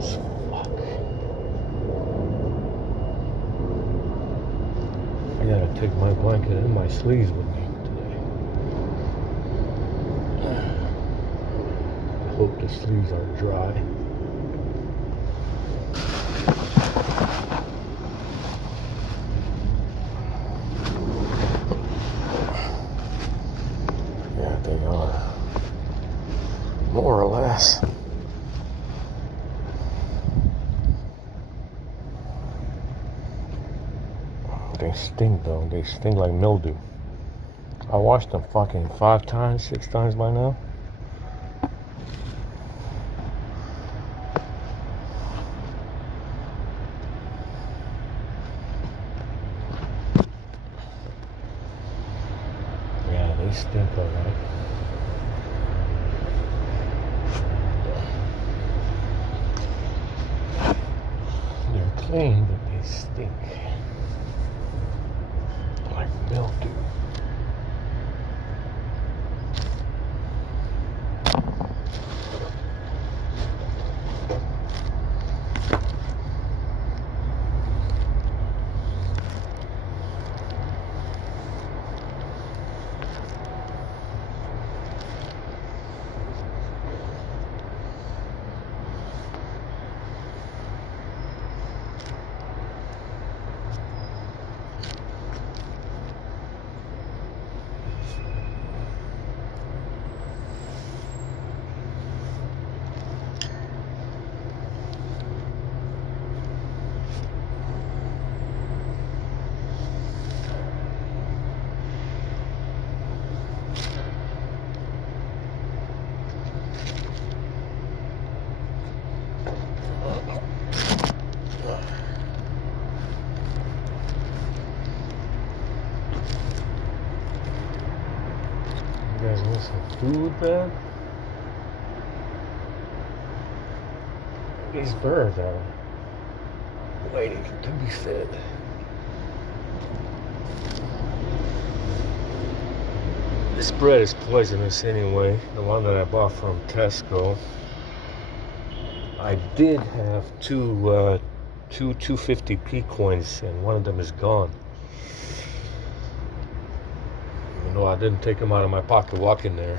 as fuck. I gotta take my blanket and my sleeves with me today. I hope the sleeves are dry. Yeah, they are. More or less. They stink though. They stink like mildew. I washed them fucking 5 times, 6 times by now. Yeah, they stink alright. They're clean, but they stink. Like mildew. You guys want some food, man? These birds are waiting to be fed. This bread is poisonous anyway. The one that I bought from Tesco. I did have two 250p coins, and one of them is gone. Even though I didn't take them out of my pocket walking there.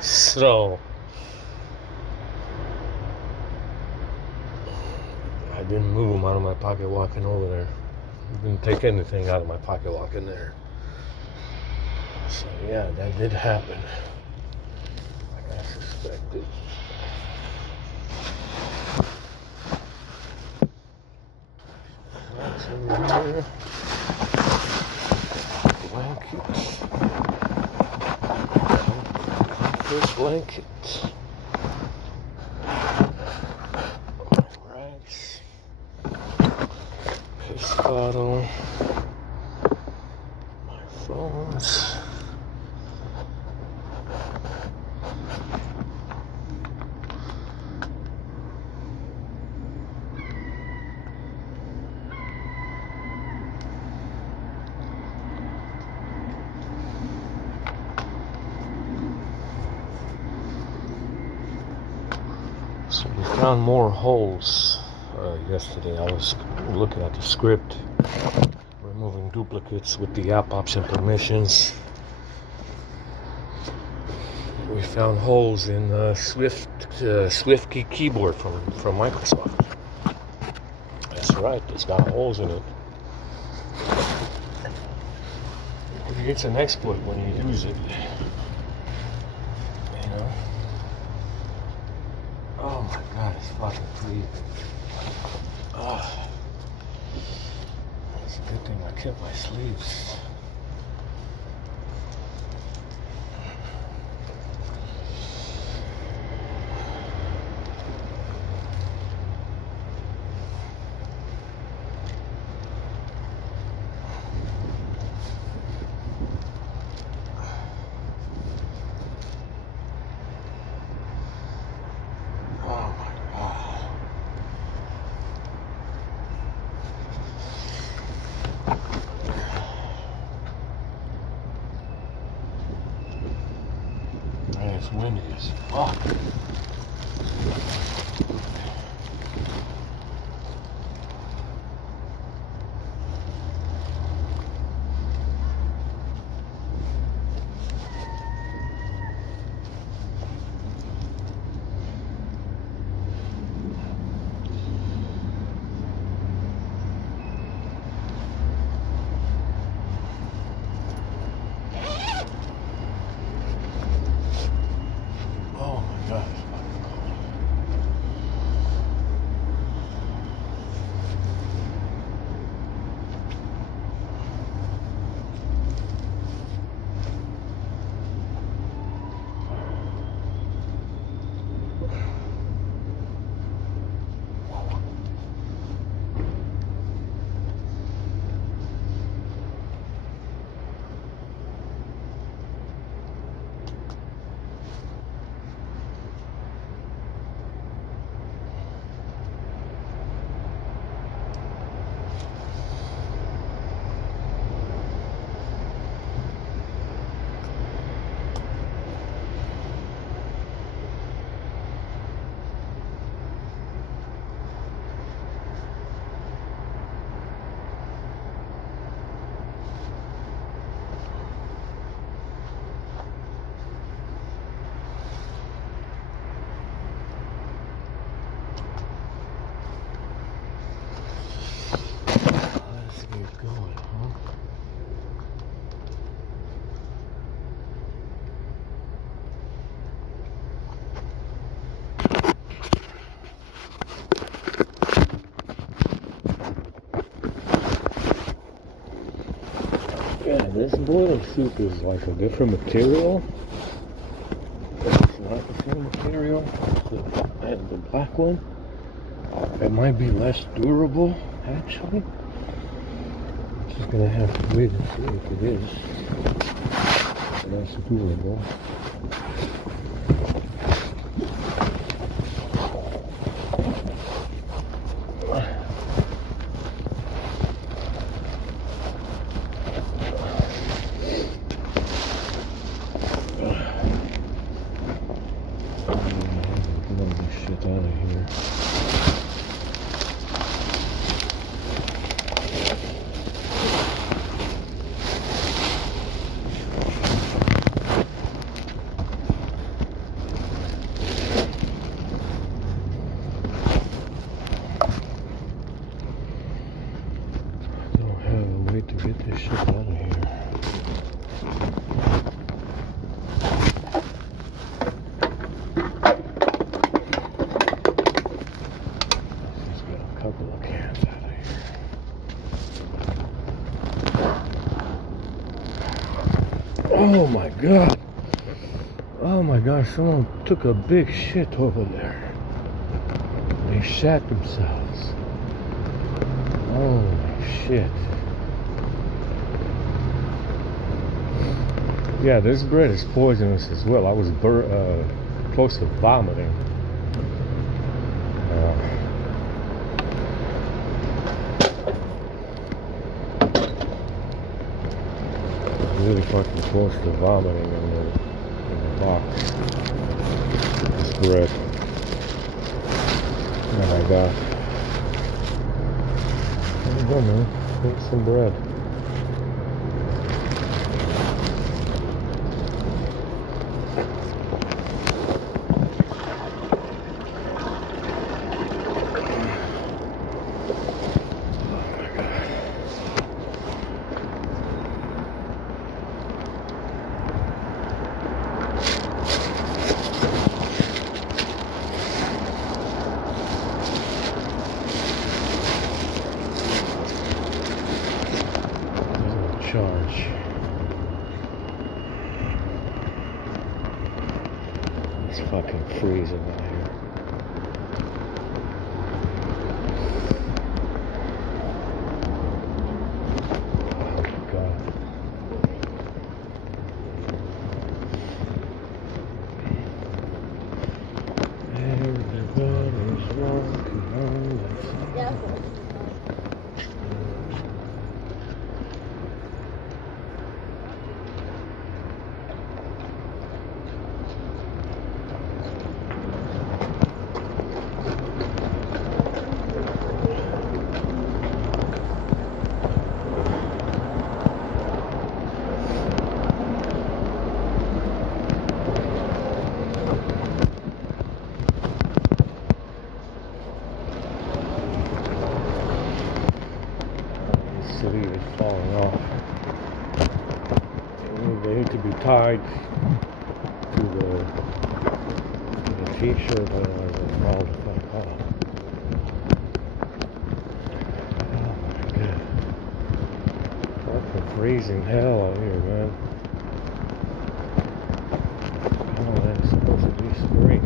So I didn't move them out of my pocket walking over there. I didn't take anything out of my pocket walking there. So yeah, that did happen. Like I suspected. That's over here. Blankets. Comfort blankets. Rags. Piss bottle. My phones. So we found more holes yesterday. I was looking at the script, removing duplicates with the app option permissions. We found holes in SwiftKey keyboard from Microsoft. That's right, it's got holes in it. It's an exploit when you use it. You know? Oh my god, it's fucking freezing. Oh. It's a good thing I kept my sleeves. It's windy as fuck. Oh my gosh. Let's get going, huh? Yeah, this boiler soup is like a different material. It's not the same material as the black one. It might be less durable, actually. Just gonna have to wait and see if it is less durable. Get this shit out of here. To get this shit out of here. Just got a couple of cans out of here. Oh my god. Oh my gosh, someone took a big shit over there. They shat themselves. Holy shit. Yeah, this bread is poisonous as well. I was close to vomiting. Really fucking close to vomiting in the box. This bread. Oh my god. There you go, man. Make some bread. Charge. It's fucking freezing out here. Oh my god. Everybody's walking on the floor. right to the t-shirt when I was all the fuck off. Oh my god. Fucking freezing hell out here, man. Oh, that's supposed to be spring.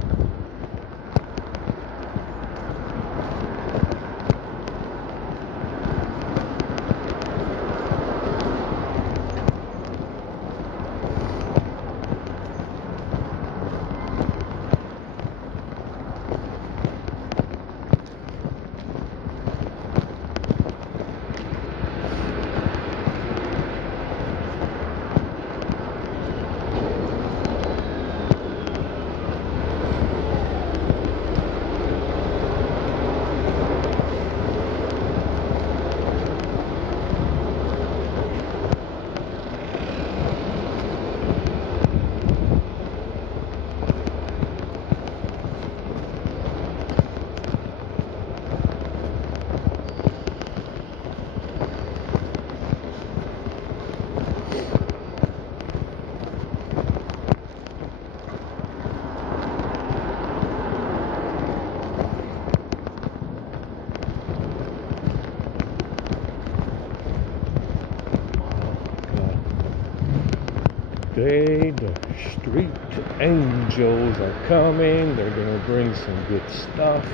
The street angels are coming. They're gonna bring some good stuff.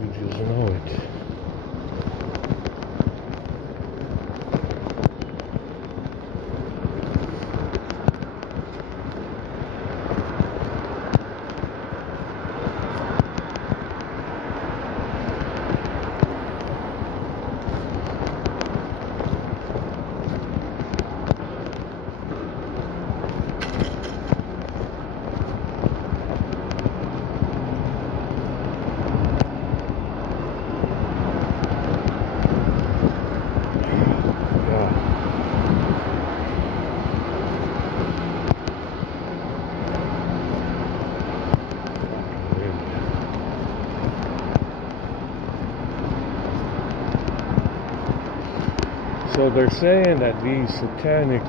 You just know it. So they're saying that these satanic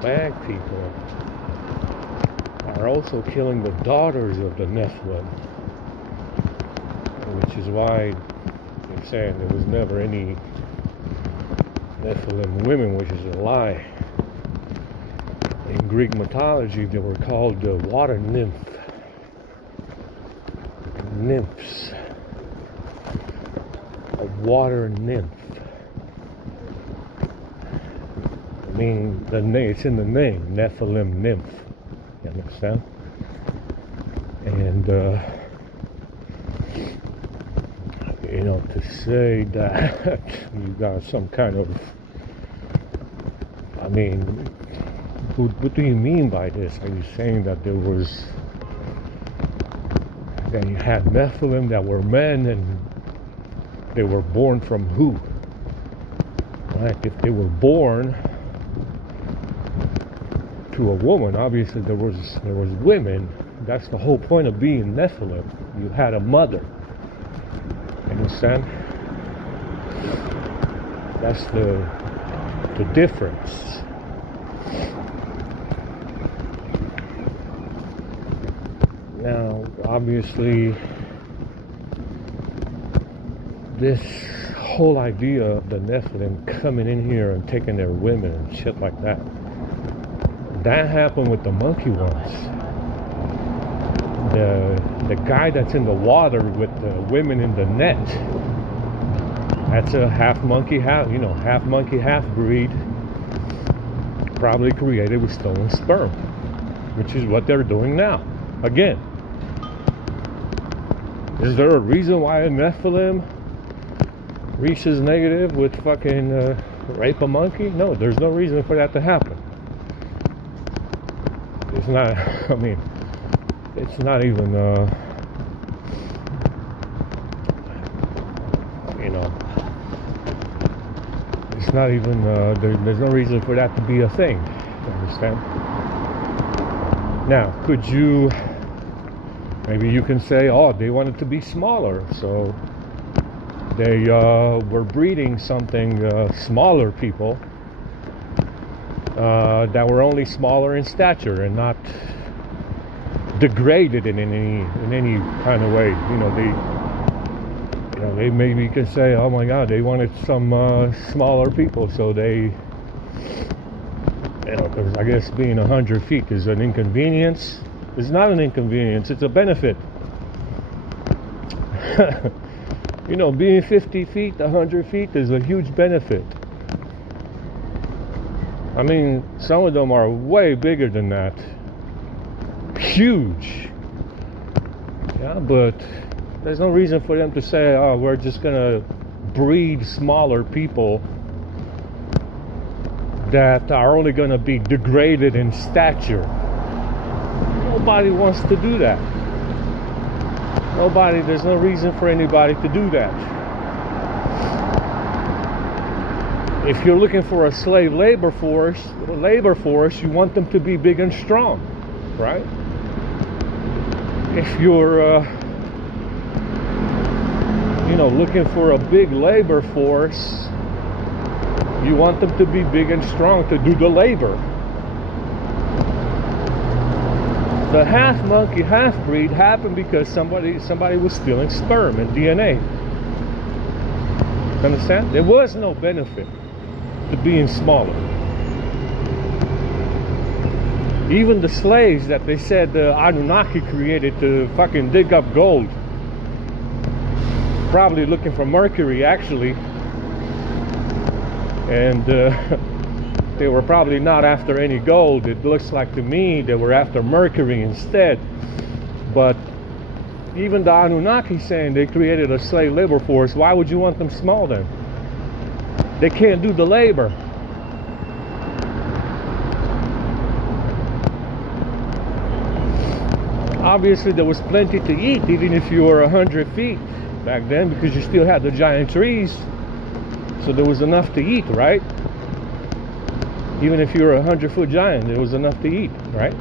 bad people are also killing the daughters of the Nephilim, which is why they're saying there was never any Nephilim women, which is a lie. In Greek mythology, they were called water nymphs. A water nymph. I mean, it's in the name, Nephilim nymph. You understand? And to say that you got some kind of, I mean, what do you mean by this? Are you saying that that you had Nephilim that were men and they were born from who? Right? If they were born to a woman, obviously there was women. That's the whole point of being Nephilim. You had a mother. Understand? That's the difference. Now, obviously, this whole idea of the Nephilim coming in here and taking their women and shit like that, that happened with the monkey ones. The guy that's in the water with the women in the net, that's a half monkey, half breed, probably created with stolen sperm, which is what they're doing now. Again, is there a reason why a Nephilim reaches negative with fucking rape a monkey? No, there's no reason for that to happen. It's not, I mean, it's not even, it's not even, there's no reason for that to be a thing. You understand? Now, could you, maybe you can say, oh, they want it to be smaller, so They were breeding something smaller people that were only smaller in stature and not degraded in any kind of way. They maybe could say, oh my God, they wanted some smaller people, so they, because I guess being 100 feet is an inconvenience. It's not an inconvenience, it's a benefit. Being 50 feet, 100 feet is a huge benefit. I mean, some of them are way bigger than that. Huge. Yeah, but there's no reason for them to say, oh, we're just gonna breed smaller people that are only gonna be degraded in stature. Nobody wants to do that. There's no reason for anybody to do that. If you're looking for a slave labor force, you want them to be big and strong, right? If you're, looking for a big labor force, you want them to be big and strong to do the labor. The half monkey, half breed happened because somebody was stealing sperm and DNA. Understand? There was no benefit to being smaller. Even the slaves that they said the Anunnaki created to fucking dig up gold, probably looking for Mercury actually, and they were probably not after any gold. It looks like to me they were after Mercury instead. But even the Anunnaki saying they created a slave labor force, why would you want them small then? They can't do the labor. Obviously there was plenty to eat even if you were 100 feet back then, because you still had the giant trees, so there was enough to eat, right? Even if you were a 100-foot giant, there was enough to eat, right?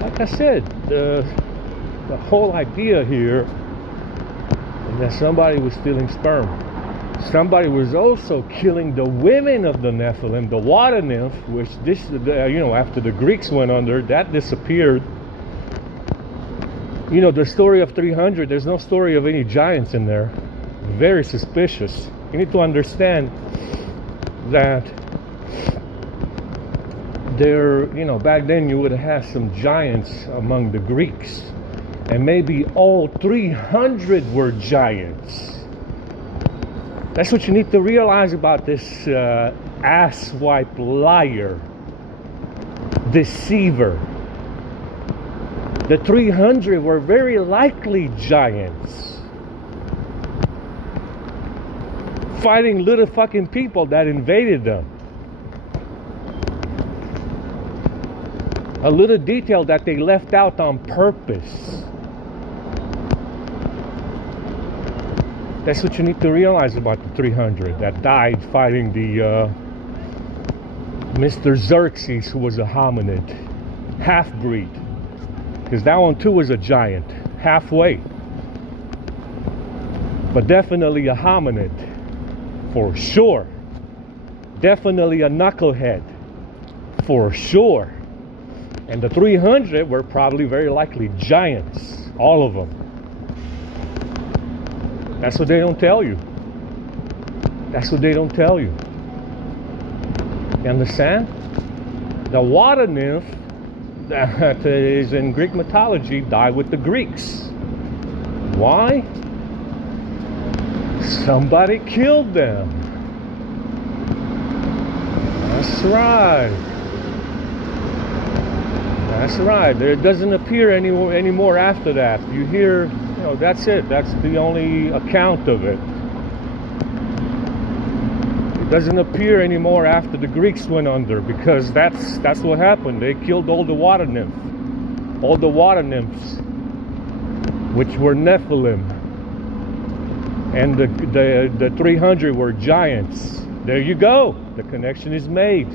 Like I said, the whole idea here is that somebody was stealing sperm. Somebody was also killing the women of the Nephilim, the water nymph, which after the Greeks went under, that disappeared. The story of 300, there's no story of any giants in there. Very suspicious. You need to understand that there, back then you would have had some giants among the Greeks, and maybe all 300 were giants. That's what you need to realize about this asswipe liar, deceiver. The 300 were very likely giants, fighting little fucking people that invaded them. A little detail that they left out on purpose. That's what you need to realize about the 300 that died fighting the Mr. Xerxes, who was a hominid, half-breed. Because that one too was a giant, halfway. But definitely a hominid, for sure. Definitely a knucklehead, for sure. And the 300 were probably very likely giants, all of them. That's what they don't tell you. That's what they don't tell you. You understand? The water nymph that is in Greek mythology died with the Greeks. Why? Somebody killed them. That's right. That's right. It doesn't appear anymore after that. You hear, that's it. That's the only account of it. It doesn't appear anymore after the Greeks went under, because that's what happened. They killed all the water nymphs, which were Nephilim, and the 300 were giants. There you go. The connection is made.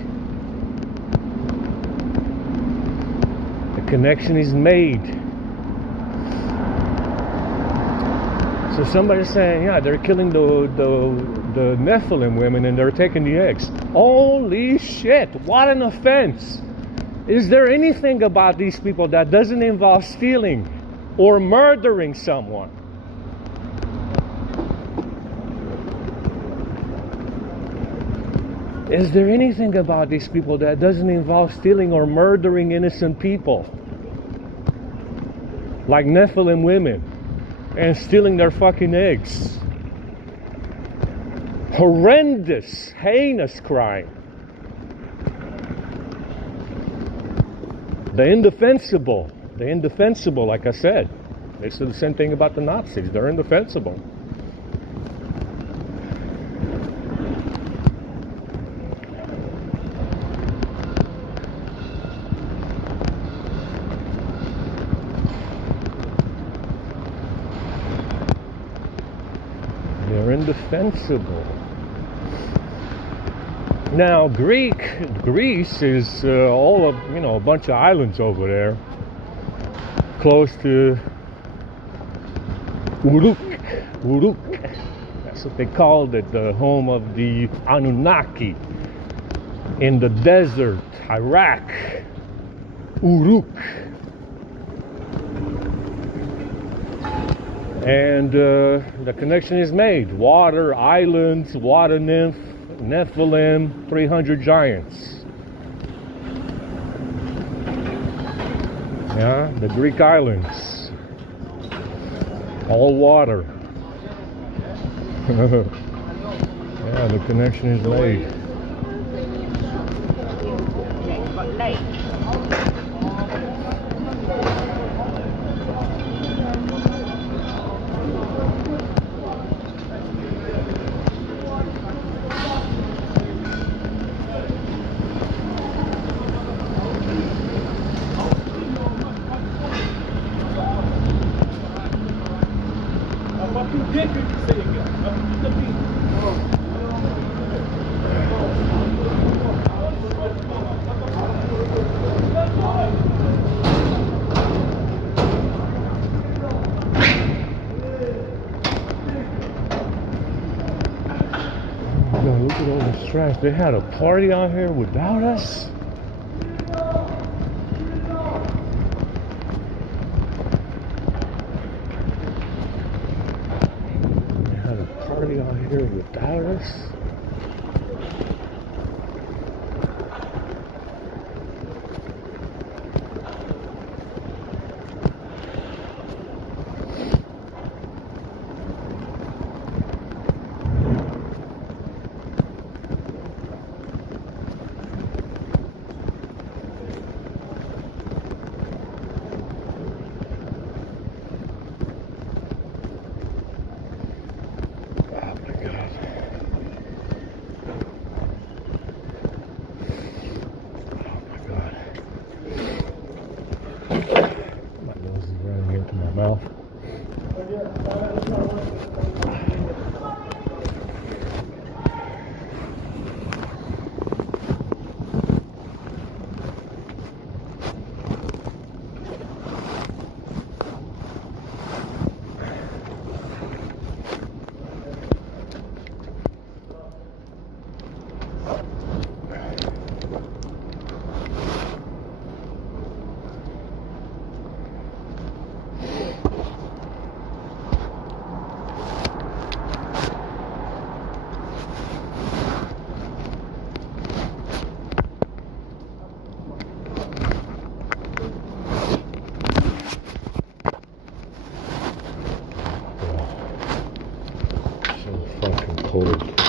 The connection is made. So somebody's saying, yeah, they're killing the Nephilim women and they're taking the eggs. Holy shit, what an offense. Is there anything about these people that doesn't involve stealing or murdering someone? Is there anything about these people that doesn't involve stealing or murdering innocent people? Like Nephilim women and stealing their fucking eggs. Horrendous, heinous crime. The indefensible, like I said. They said the same thing about the Nazis. They're indefensible. They're indefensible. Now, Greece is all of, a bunch of islands over there, close to Uruk. That's what they called it, the home of the Anunnaki in the desert, Iraq, Uruk. And the connection is made. Water, islands, water nymph, Nephilim, 300 giants. Yeah, the Greek islands. All water. Yeah, the connection is made. Look at all this trash. They had a party out here without us? They had a party out here without us? Mouth. So fucking cold.